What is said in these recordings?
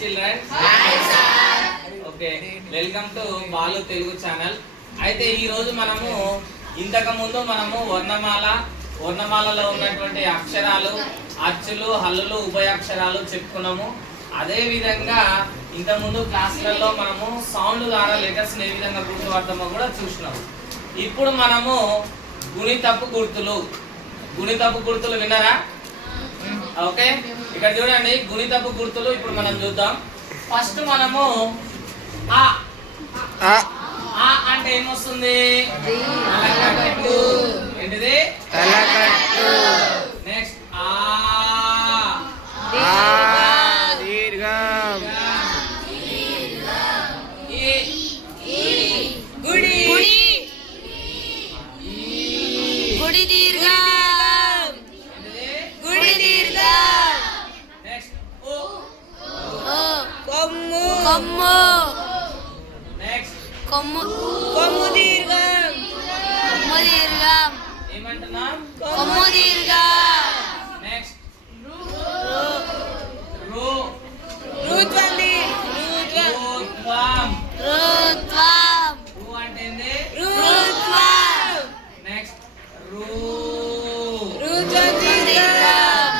Children. Okay, welcome to Balu Telugu channel. అయితే ఈ రోజు మనము ఇంతకు ముందు వర్ణమాలలో ఉన్నటువంటి అక్షరాలు, అచ్చులు, హల్లులు, ఉభయాక్షరాలు చెప్పుకున్నాము. అదే విధంగా ఇంతకుముందు క్లాసులలో మనము సౌండ్ ద్వారా లెటర్స్ ఏ విధంగా గుర్తుపడతామో కూడా చూసినాము. ఇప్పుడు మనము గుణితపు గుర్తులు విన్నారా? ఓకే, ఇక్కడ చూడండి గుణితపు గుర్తులు ఇప్పుడు మనం చూద్దాం. ఫస్ట్ మనము ఆ అంటే ఏమొస్తుంది? ఏంటిది? నెక్స్ట్ దీర్ఘం. గుడి దీర్ఘం. గుడి దీర్ఘం. నెక్స్ట్ కొమ్ము. కొమ్ము. నెక్స్ట్ కొమ్ము. కొమ్ము దీర్ఘం. కొమ్ము దీర్ఘం. ఏమంటున్నాం? కొమ్ము దీర్ఘం. నెక్స్ట్ రుత్వం. రుత్వం. రు అంటే ఏంది? రుత్వం. నెక్స్ట్ రుత్వం దీర్ఘం.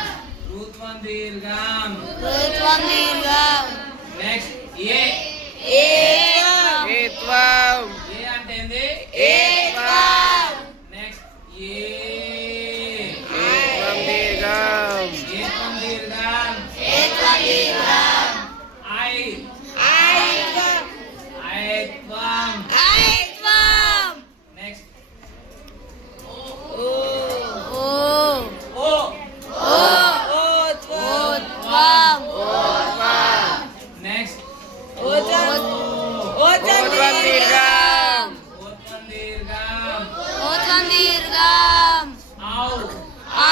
రుత్వం దీర్ఘం. రుత్వం దీర్ఘం. నెక్స్ట్ ఏ ఏత్వం. ఏ అంటే ఏంది? ఏత్వం. నెక్స్ట్ ఏత్వం దీర్ఘం. ఏత్వం దీర్ఘం. ఏత్వం దీర్ఘం. ఐ ఐత్వం. ఐత్వం. ఐత్వం. నెక్స్ట్ ఓ. ఓ ఓత్వం. నెక్స్ట్ ఓత్వం దీర్ఘం. ఓత్వం దీర్ఘం. ఓత్వం దీర్ఘం. ఔ ఔ.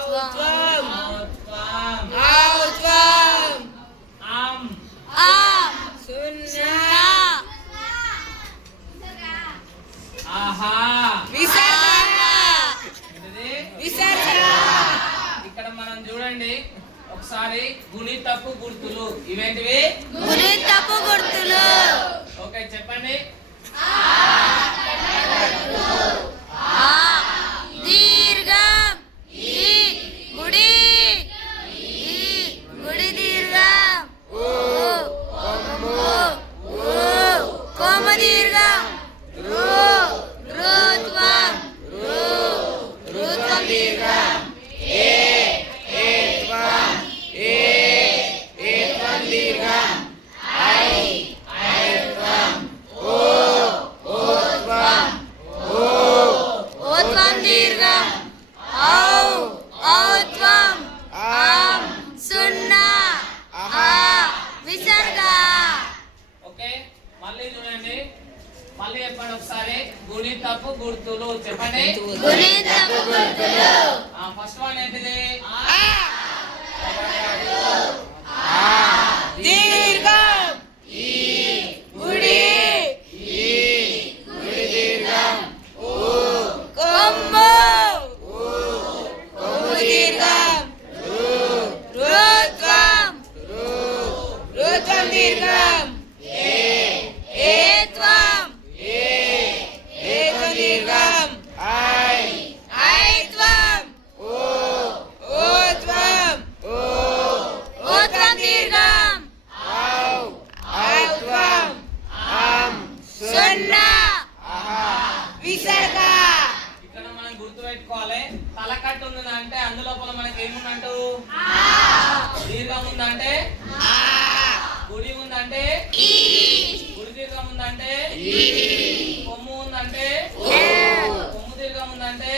ఓత్వం. ఔత్వం. అం సున్నా. ఆహా. విసర్గ. ఏంటిది? విసర్గ. ఇక్కడ మనం చూడండి ఒకసారి గుణితపు గుర్తులు ఇవేంటివి? గుణితపు గుర్తులు. ఓకే, చెప్పండి. ఆ దీర్ఘం. ఈ గుడి. ఈ గుడి దీర్ఘం. ఓ కొమ్ము. ఓ కొమ్ము దీర్ఘం. రుత్వం. రుత్వం దీర్ఘం. ఏత్వం. ఏత్వం దీర్ఘం. ఐత్వం. ఓత్వం. ఓత్వం దీర్ఘం. ఔ. ఔత్వం. ఆం. సున్నా. ఆ విసర్గ. ఓకే, మళ్ళీ చూడండి, మళ్ళీ చెప్పండి ఒకసారి గుణితపు గుర్తులు చెప్పండి. గుణితపు గుర్తులు. ఫస్ట్ వన్ ఏంటిది? దీర్ఘం. ఈ గుడి. ఈ గుడి దీర్ఘం. కొమ్ము. కొమ్ము దీర్ఘం. రుత్వం. రుత్వం దీర్ఘం. ఏత్వం. ఏత్వం దీర్ఘం. ఐత్వం. ఓత్వం. ఓత్వం దీర్ఘం. ఔత్వం. సున్నా. విసర్గ. ఇక్కడ మనం గుర్తు పెట్టుకోవాలి, తలకట్టు ఉందంటే అందులోపల మనకి ఏముందంటూ? దీర్ఘం ఉందంటే గుడి ఉందంటే గుడి దీర్ఘం ఉందంటే కొమ్ము ఉందంటే కొమ్ము దీర్ఘం ఉందంటే